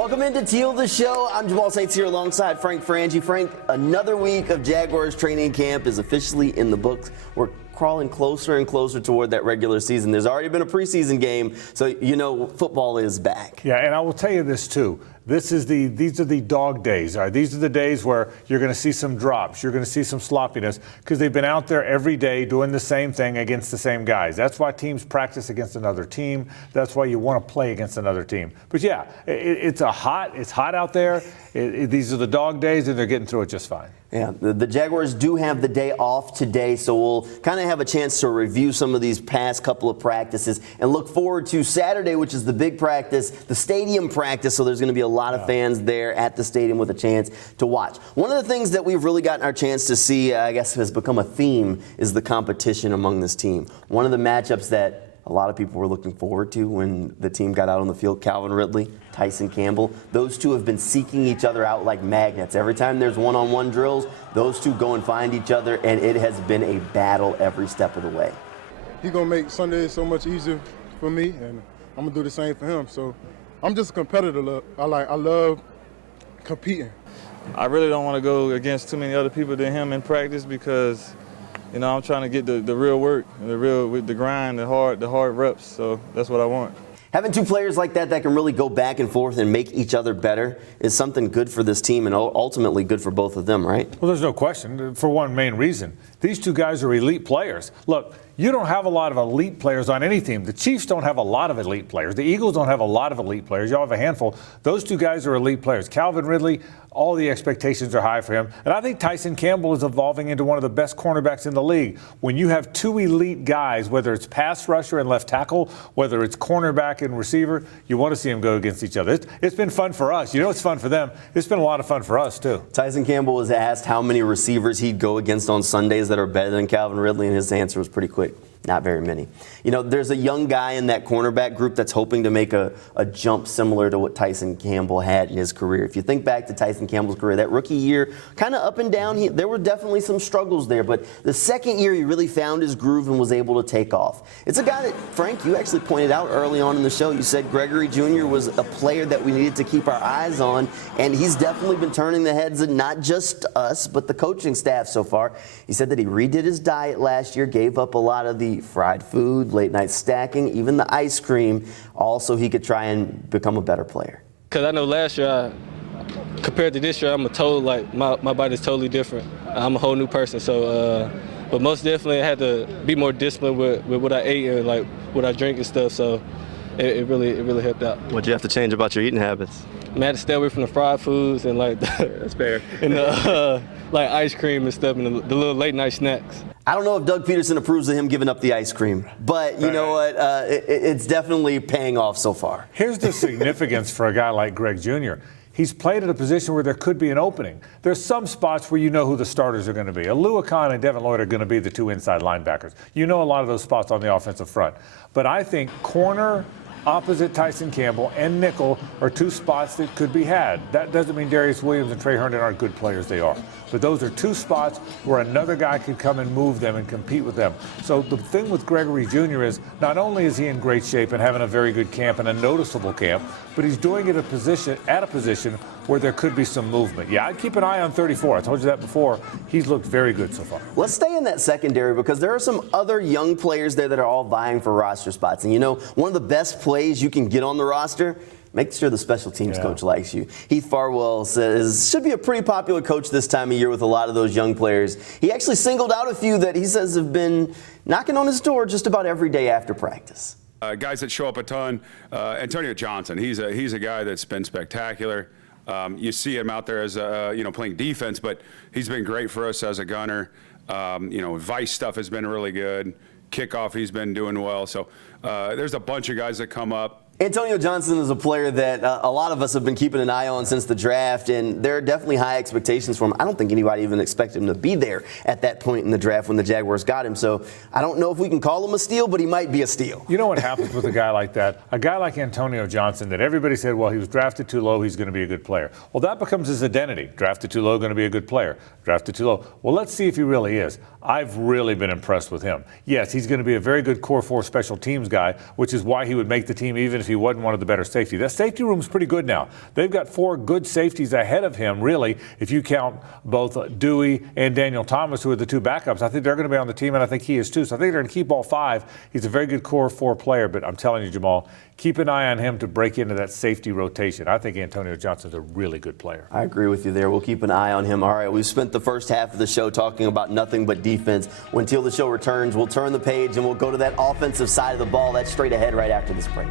Welcome into Teal, the show. I'm Jamal Saints here alongside Frank Frangie. Frank, another week of Jaguars training camp is officially in the books. We're crawling closer and closer toward that regular season. There's already been a preseason game, so you know football is back. Yeah, and I will tell you this too. These are the dog days. All right? These are the days where you're going to see some drops. You're going to see some sloppiness because they've been out there every day doing the same thing against the same guys. That's why teams practice against another team. That's why you want to play against another team. But yeah, it's hot out there. These are the dog days, and they're getting through it just fine. Yeah, the Jaguars do have the day off today, so we'll kind of have a chance to review some of these past couple of practices and look forward to Saturday, which is the big practice, the stadium practice, so there's going to be a lot of fans there at the stadium with a chance to watch. One of the things that we've really gotten our chance to see, I guess, has become a theme is the competition among this team. One of the matchups that a lot of people were looking forward to when the team got out on the field, Calvin Ridley, Tyson Campbell. Those two have been seeking each other out like magnets. Every time there's one-on-one drills, those two go and find each other, and it has been a battle every step of the way. He's going to make Sundays so much easier for me, and I'm going to do the same for him. So I'm just a competitor. I love competing. I really don't want to go against too many other people than him in practice because I'm trying to get the real work, with the grind, the hard reps. So that's what I want. Having two players like that can really go back and forth and make each other better is something good for this team and ultimately good for both of them, right? Well, there's no question. For one main reason, these two guys are elite players. Look, you don't have a lot of elite players on any team. The Chiefs don't have a lot of elite players. The Eagles don't have a lot of elite players. Y'all have a handful. Those two guys are elite players. Calvin Ridley, all the expectations are high for him. And I think Tyson Campbell is evolving into one of the best cornerbacks in the league. When you have two elite guys, whether it's pass rusher and left tackle, whether it's cornerback and receiver, you want to see them go against each other. It's been fun for us. You know it's fun for them. It's been a lot of fun for us, too. Tyson Campbell was asked how many receivers he'd go against on Sundays that are better than Calvin Ridley, and his answer was pretty quick. Not very many. There's a young guy in that cornerback group that's hoping to make a jump similar to what Tyson Campbell had in his career. If you think back to Tyson Campbell's career, that rookie year, kind of up and down, there were definitely some struggles there. But the second year, he really found his groove and was able to take off. It's a guy that, Frank, you actually pointed out early on in the show. You said Gregory Jr. was a player that we needed to keep our eyes on, and he's definitely been turning the heads of not just us, but the coaching staff so far. He said that he redid his diet last year, gave up a lot of the fried food, late night stacking, even the ice cream, all so he could try and become a better player. Because I know last year, compared to this year, my body's totally different. I'm a whole new person, so, but most definitely I had to be more disciplined with what I ate and what I drink and stuff, so it really helped out. What'd you have to change about your eating habits? I had to stay away from the fried foods and That's fair. And the ice cream and stuff and the little late night snacks. I don't know if Doug Peterson approves of him giving up the ice cream, but you know what? It's definitely paying off so far. Here's the significance for a guy like Greg Jr. He's played at a position where there could be an opening. There's some spots where you know who the starters are going to be. Aluakon and Devin Lloyd are going to be the two inside linebackers. You know a lot of those spots on the offensive front. But I think corner opposite Tyson Campbell and nickel are two spots that could be had. That doesn't mean Darius Williams and Trey Herndon aren't good players. They are. But those are two spots where another guy could come and move them and compete with them. So the thing with Gregory Jr. is not only is he in great shape and having a very good camp and a noticeable camp, but he's doing it at a position where there could be some movement. Yeah, I'd keep an eye on 34. I told you that before. He's looked very good so far. Let's stay in that secondary because there are some other young players there that are all vying for roster spots. And one of the best plays you can get on the roster, make sure the special teams coach likes you. Heath Farwell says should be a pretty popular coach this time of year with a lot of those young players. He actually singled out a few that he says have been knocking on his door just about every day after practice. Guys that show up a ton. Antonio Johnson, he's a guy that's been spectacular. You see him out there as playing defense, but he's been great for us as a gunner. Vice stuff has been really good. Kickoff, he's been doing well. So there's a bunch of guys that come up. Antonio Johnson is a player that a lot of us have been keeping an eye on since the draft, and there are definitely high expectations for him. I don't think anybody even expected him to be there at that point in the draft when the Jaguars got him. So I don't know if we can call him a steal, but he might be a steal. You know what happens with a guy like that? A guy like Antonio Johnson that everybody said, well, he was drafted too low, he's going to be a good player. Well, that becomes his identity. Drafted too low, going to be a good player. Drafted too low. Well, let's see if he really is. I've really been impressed with him. Yes, he's going to be a very good core 4 special teams guy, which is why he would make the team even if he wasn't one of the better safeties. That safety room's pretty good now. They've got 4 good safeties ahead of him, really, if you count both Dewey and Daniel Thomas, who are the 2 backups. I think they're going to be on the team, and I think he is too. So I think they're going to keep all 5. He's a very good core 4 player, but I'm telling you, Jamal, keep an eye on him to break into that safety rotation. I think Antonio Johnson's a really good player. I agree with you there. We'll keep an eye on him. All right, we've spent the first half of the show talking about nothing but defense. When Teal the Show returns, we'll turn the page and we'll go to that offensive side of the ball. That's straight ahead right after this break.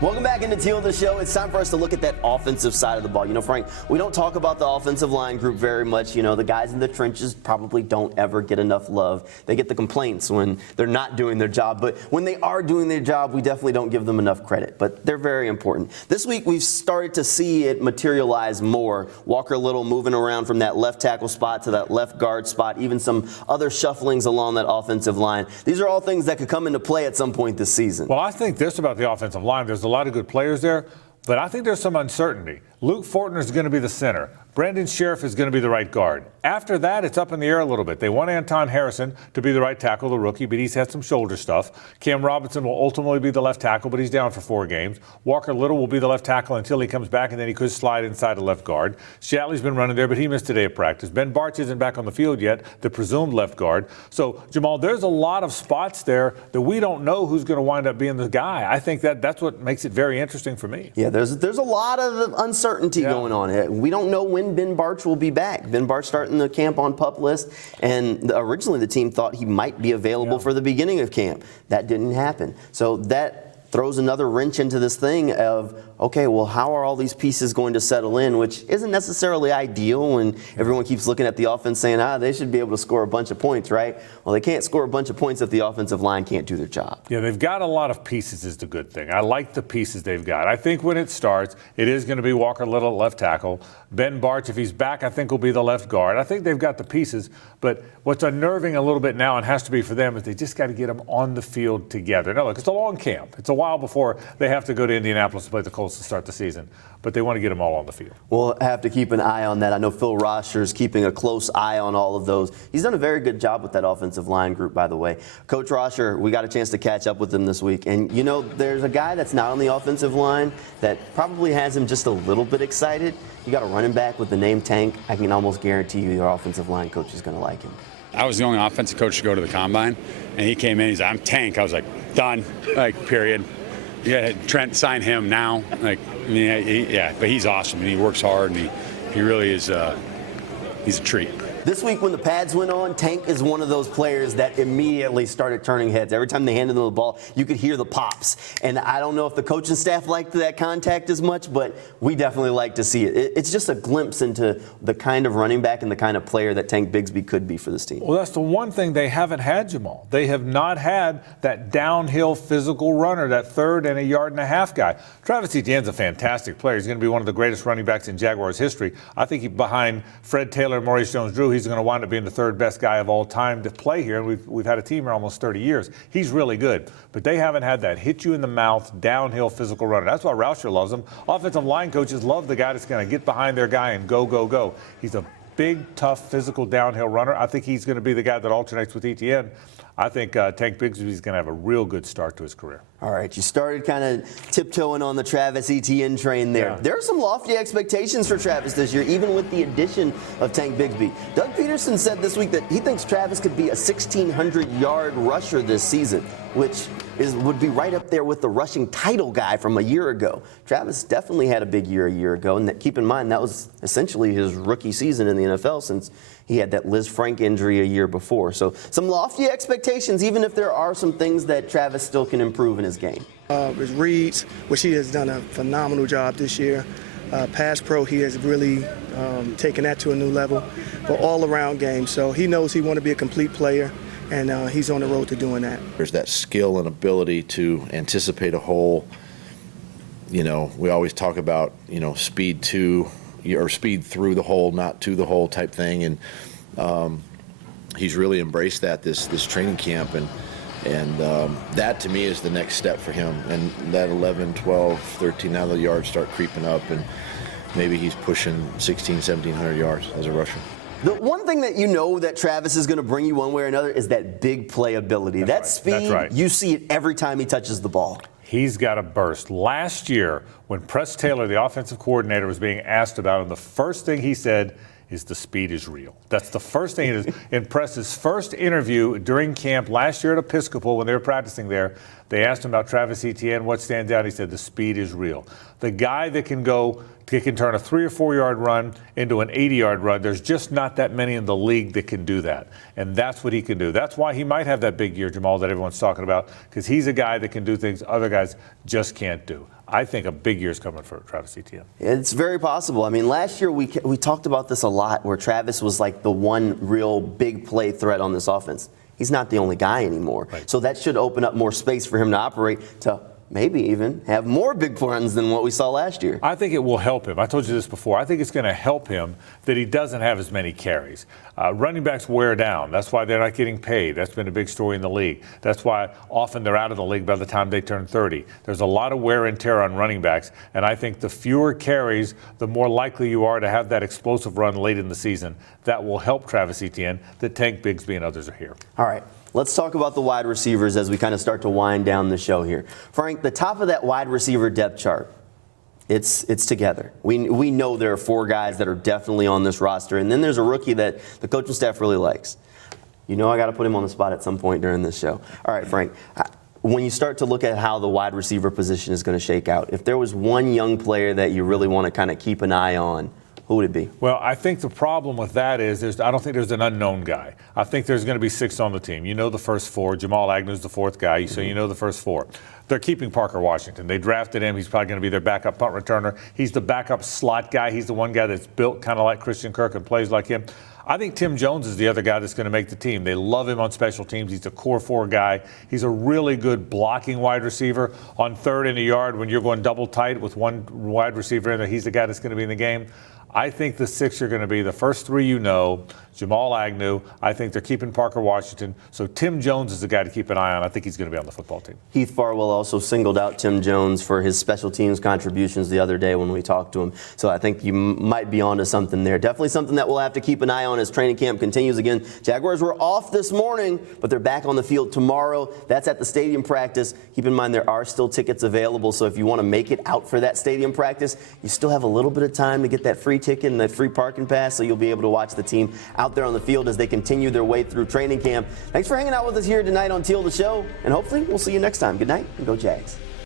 Welcome back into Teal the Show. It's time for us to look at that offensive side of the ball. You know, Frank, we don't talk about the offensive line group very much. You know, the guys in the trenches probably don't ever get enough love. They get the complaints when they're not doing their job. But when they are doing their job, we definitely don't give them enough credit. But they're very important. This week, we've started to see it materialize more. Walker Little moving around from that left tackle spot to that left guard spot, even some other shufflings along that offensive line. These are all things that could come into play at some point this season. Well, I think this about the offensive line. There's a lot of good players there, but I think there's some uncertainty. Luke Fortner is going to be the center. Brandon Sheriff is going to be the right guard. After that, it's up in the air a little bit. They want Anton Harrison to be the right tackle, the rookie, but he's had some shoulder stuff. Cam Robinson will ultimately be the left tackle, but he's down for 4 games. Walker Little will be the left tackle until he comes back, and then he could slide inside the left guard. Shatley's been running there, but he missed today at practice. Ben Barch isn't back on the field yet, the presumed left guard. So, Jamal, there's a lot of spots there that we don't know who's going to wind up being the guy. I think that's what makes it very interesting for me. Yeah, there's a lot of uncertainty going on. We don't know when Ben Barch will be back. Ben Barch starting the camp on PUP list, and originally the team thought he might be available for the beginning of camp. That didn't happen. So that throws another wrench into this thing of, okay, well, how are all these pieces going to settle in, which isn't necessarily ideal when everyone keeps looking at the offense saying, they should be able to score a bunch of points, right? Well, they can't score a bunch of points if the offensive line can't do their job. Yeah, they've got a lot of pieces is the good thing. I like the pieces they've got. I think when it starts, it is going to be Walker Little left tackle. Ben Barch, if he's back, I think will be the left guard. I think they've got the pieces, but what's unnerving a little bit now and has to be for them is they just got to get them on the field together. Now, look, it's a long camp. It's a while before they have to go to Indianapolis to play the Colts to start the season, but they want to get them all on the field. We'll have to keep an eye on that. I know Phil Rosher's keeping a close eye on all of those. He's done a very good job with that offensive line group, by the way. Coach Rosher, we got a chance to catch up with him this week. And, you know, there's a guy that's not on the offensive line that probably has him just a little bit excited. You got a running back with the name Tank. I can almost guarantee you your offensive line coach is going to like him. I was the only offensive coach to go to the combine, and he came in. He's like, I'm Tank. I was like, done, like, period. Yeah, Trent, sign him now. Like, I mean, but he's awesome, and he works hard, and he really is. He's a treat. This week when the pads went on, Tank is one of those players that immediately started turning heads. Every time they handed him the ball, you could hear the pops. And I don't know if the coaching staff liked that contact as much, but we definitely like to see it. It's just a glimpse into the kind of running back and the kind of player that Tank Bigsby could be for this team. Well, that's the one thing they haven't had, Jamal. They have not had that downhill physical runner, that 3rd and a yard and a half guy. Travis Etienne's a fantastic player. He's going to be one of the greatest running backs in Jaguars history. I think behind Fred Taylor and Maurice Jones-Drew, he's going to wind up being the 3rd best guy of all time to play here. And we've had a team here almost 30 years. He's really good. But they haven't had that hit you in the mouth, downhill physical runner. That's why Rauscher loves him. Offensive line coaches love the guy that's going to get behind their guy and go, go, go. He's a big, tough, physical downhill runner. I think he's going to be the guy that alternates with Etienne. I think Tank Bigsby is going to have a real good start to his career. All right, you started kind of tiptoeing on the Travis Etienne train there. Yeah. There are some lofty expectations for Travis this year, even with the addition of Tank Bigsby. Doug Peterson said this week that he thinks Travis could be a 1,600-yard rusher this season, which would be right up there with the rushing title guy from a year ago. Travis definitely had a big year a year ago, and keep in mind that was essentially his rookie season in the NFL since he had that Liz Frank injury a year before. So some lofty expectations, even if there are some things that Travis still can improve in his game. His reads, which he has done a phenomenal job this year. Pass pro, he has really taken that to a new level for all-around game. So he knows he wants to be a complete player, and he's on the road to doing that. There's that skill and ability to anticipate a hole. You know, we always talk about, you know, speed to or speed through the hole, not to the hole type thing, and he's really embraced that this training camp, and that to me is the next step for him. And that 11, 12, 13, now the yards start creeping up, and maybe he's pushing 1,600, 1,700 yards as a rusher. The one thing that you know that Travis is going to bring you one way or another is that big play ability. That speed, That's right. You see it every time he touches the ball. He's got a burst. Last year, when Press Taylor, the offensive coordinator, was being asked about him, the first thing he said is the speed is real. That's the first thing. It is in Press's first interview during camp last year at Episcopal when they were practicing there. They asked him about Travis Etienne, what stands out. He said the speed is real. The guy that can turn a 3 or 4 yard run into an 80-yard run. There's just not that many in the league that can do that. And that's what he can do. That's why he might have that big year, Jamal, that everyone's talking about, because he's a guy that can do things other guys just can't do. I think a big year's coming for Travis Etienne. It's very possible. I mean, last year we talked about this a lot, where Travis was like the one real big play threat on this offense. He's not the only guy anymore. Right. So that should open up more space for him to operate to maybe even have more big runs than what we saw last year. I think it will help him. I told you this before. I think it's going to help him that he doesn't have as many carries. Running backs wear down. That's why they're not getting paid. That's been a big story in the league. That's why often they're out of the league by the time they turn 30. There's a lot of wear and tear on running backs, and I think the fewer carries, the more likely you are to have that explosive run late in the season. That will help Travis Etienne, that Tank Bigsby and others are here. All right. Let's talk about the wide receivers as we kind of start to wind down the show here. Frank, the top of that wide receiver depth chart, it's together. We know there are 4 guys that are definitely on this roster, and then there's a rookie that the coaching staff really likes. You know I got to put him on the spot at some point during this show. All right, Frank, when you start to look at how the wide receiver position is going to shake out, if there was one young player that you really want to kind of keep an eye on, who would it be? Well, I think the problem with that is I don't think there's an unknown guy. I think there's going to be 6 on the team. You know the first 4. Jamal Agnew's the 4th guy, so you know the first 4. They're keeping Parker Washington. They drafted him. He's probably going to be their backup punt returner. He's the backup slot guy. He's the one guy that's built kind of like Christian Kirk and plays like him. I think Tim Jones is the other guy that's going to make the team. They love him on special teams. He's a core 4 guy. He's a really good blocking wide receiver. On 3rd and a yard, when you're going double tight with one wide receiver in there, he's the guy that's going to be in the game. I think the 6 are going to be the first 3 you know, Jamal Agnew. I think they're keeping Parker Washington. So Tim Jones is the guy to keep an eye on. I think he's going to be on the football team. Heath Farwell also singled out Tim Jones for his special teams contributions the other day when we talked to him. So I think you might be onto something there. Definitely something that we'll have to keep an eye on as training camp continues. Again, Jaguars were off this morning, but they're back on the field tomorrow. That's at the stadium practice. Keep in mind there are still tickets available, so if you want to make it out for that stadium practice, you still have a little bit of time to get that free ticket and that free parking pass, so you'll be able to watch the team out there on the field as they continue their way through training camp. Thanks for hanging out with us here tonight on Teal the Show, and hopefully we'll see you next time. Good night, and go Jags.